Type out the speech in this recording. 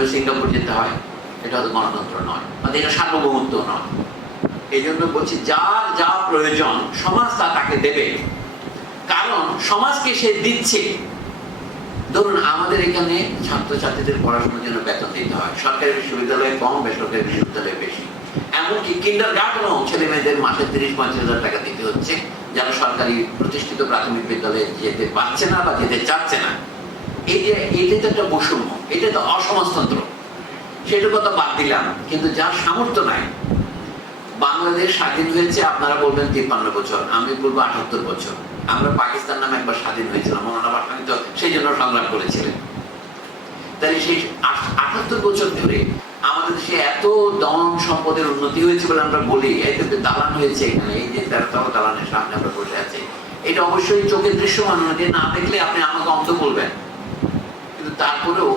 জন্য সিঙ্গাপুর যেতে হয়, এটা হয়তো গণতন্ত্র নয় মানে এটা সার্বভৌমত্ব নয়। এই জন্য বলছি, যার যা প্রয়োজন, সমাজ তা তাকে দেবে। কারণ সমাজকে সে দিচ্ছে। ধরুন, আমাদের এখানে ছাত্রছাত্রীদের পড়াশোনার জন্য বেতন দিতে হয়। সরকারি বিশ্ববিদ্যালয়ে কম, বেসরকারি বিশ্ববিদ্যালয়ে বেশি। এমনকি কিন্ডার গার্ডেনও ছেলে মেয়েদের মাসে তিরিশ, পঁয়ত্রিশ হাজার টাকা দিতে হচ্ছে যারা সরকারি প্রতিষ্ঠিত প্রাথমিক বিদ্যালয়ে যেতে পারছে না বা যেতে চাচ্ছে না। এই এটা তো একটা বৈষম্য এটা তো অসমাজতন্ত্র। সেটার কথা বাদ দিলাম, কিন্তু যার সামর্থ্য নাই, বাংলাদেশ স্বাধীন হয়েছে, আপনারা বলবেন তিপ্পান্ন বছর, আমি বলব আটাত্তর বছর। আমরা পাকিস্তান নামে একবার স্বাধীন হয়েছিলাম, মৌলানা ভাসানী তো সেই জন্য সংগ্রাম করেছিলেন। তাই সেই আট- আটাত্তর বছর ধরে আমাদের দেশে এত দন সম্পদের উন্নতি হয়েছে বলে আমরা বলি যে দালান হয়েছে এখানে, এই যে দালানের সামনে আমরা বসে আছি। এটা অবশ্যই চোখের দৃশ্যমান না দেখলে আপনি আমাকে তারপরেও